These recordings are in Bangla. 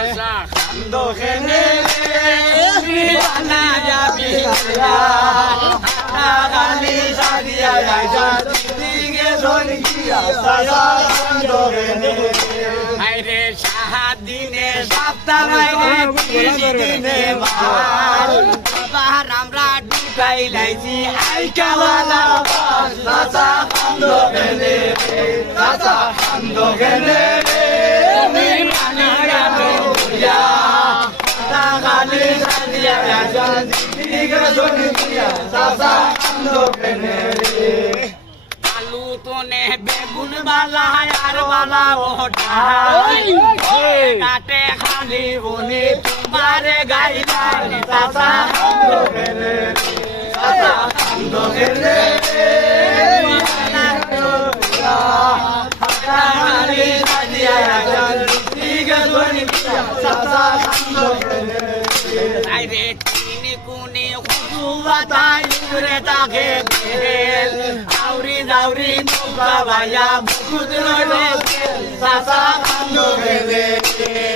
খান্দো খেলে যাবি গালি সাদিয়া যাইছা দিকে জনকিয়া সাজা খান্দো খেলে আইরে শাহাদিনে সপ্তাহ দিনে বাহার আমরা ঢুকাই লাইছি আইকাওয়ালা সাজা খান্দো খেলে সাজা খান্দো খেলে গালি সাদিয়া যাইছা দিকে জনকিয়া সাজা খান্দো খেলে আলু তোনে বেগুন বালা আর বালা ওটা কাটে খালি বনে তোমারে গাইলা চাচা খান্দো খেলে চাচা খান্দো খেলে গালি সাদিয়া যাইছা দিকে জনকিয়া চাচা খান্দো খেলে আইরে কিনি কুনি খুবাতাই রে তাকে বেল আউরি জাউরি নৌকা ভাইয়া বুকুত রইলে চাচা খান্দো খেলে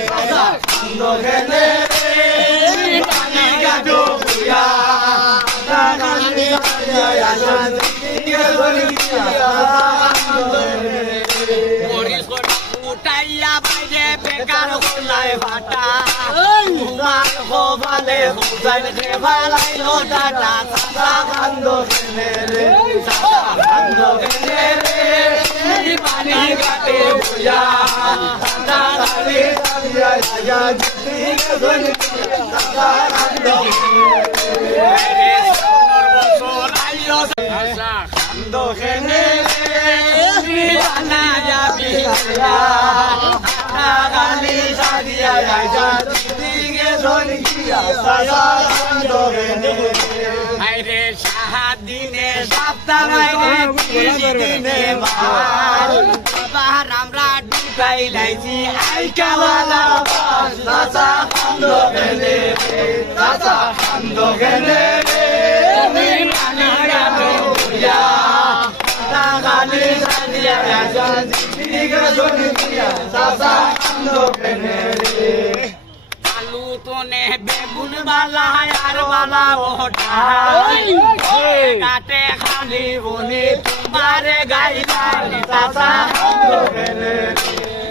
চাচা খান্দো খেলে পানি গাডো কুয়া গালি সাদিয়া যাইছা দিকে জনকিয়া চাচা খান্দো খেলে মরিস উঠাইয়া বাইরে বেকার হলাই ফাটা তোমার খোবালে খুঁজাইল খেবালাই লোটাটা চাচা খান্দো খেলে রে চাচা খান্দো খেলে রে পানি কাটে বুয়া চাচা গালি সাদিয়া যাইছা দিকে জনকিয়া চাচা খান্দো খেলে সোনার বছর আইলো চাচা খান্দো খেলে যাবি গালি সাদিয়া যাইছা দিকে জনকিয়া চাচা খান্দো খেলে আইরে শাহাদিনে সপ্তাহ দিনে বাহার আমরা ঢুকাই লাইছি আইকাওয়ালা চাচা খান্দো খেলে চাচা খান্দো খেলে গালি সাদিয়া যাইছা দিকে জনকিয়া চাচা খান্দো খেলে আলু তোনে বেগুন বালা আর বালা ওটা কাটে খালি বনে তোমারে গাইলা চাচা খান্দো খেলে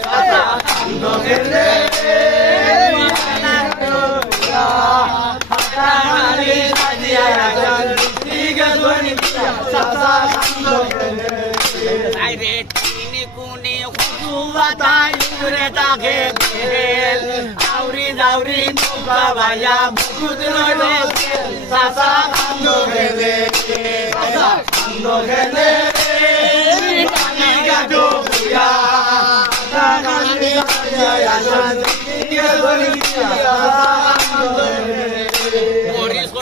চাচা খান্দো খেলে গালি সাদিয়া যাইছা দিকে জনকিয়া চাচা খান্দো খেলে আইরে কিনি কুনি খুবাতাই রে তাকে বেল আউরি জাউরি নৌকা ভাইয়া বুকুত রইলে চাচা খান্দো খেলে চাচা খান্দো খেলে পানি গাডো কুয়া গালি সাদিয়া যাইছা দিকে জনকিয়া চাচা খান্দো খেলে মরিস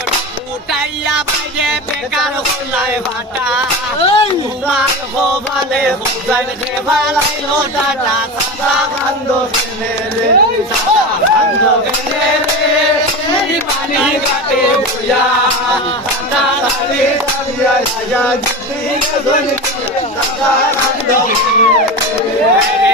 উঠাইয়া বাইরে বেকার হলাই ফাটা তোমার খোবালে খুঁজাইল খেবালাই লোটাটা চাচা খান্দো খেলে রে চাচা খান্দো খেলে রে পানি কাটে বুয়া চাচা গালি সাদিয়া যাইছা দিকে জনকিয়া চাচা খান্দো খেলে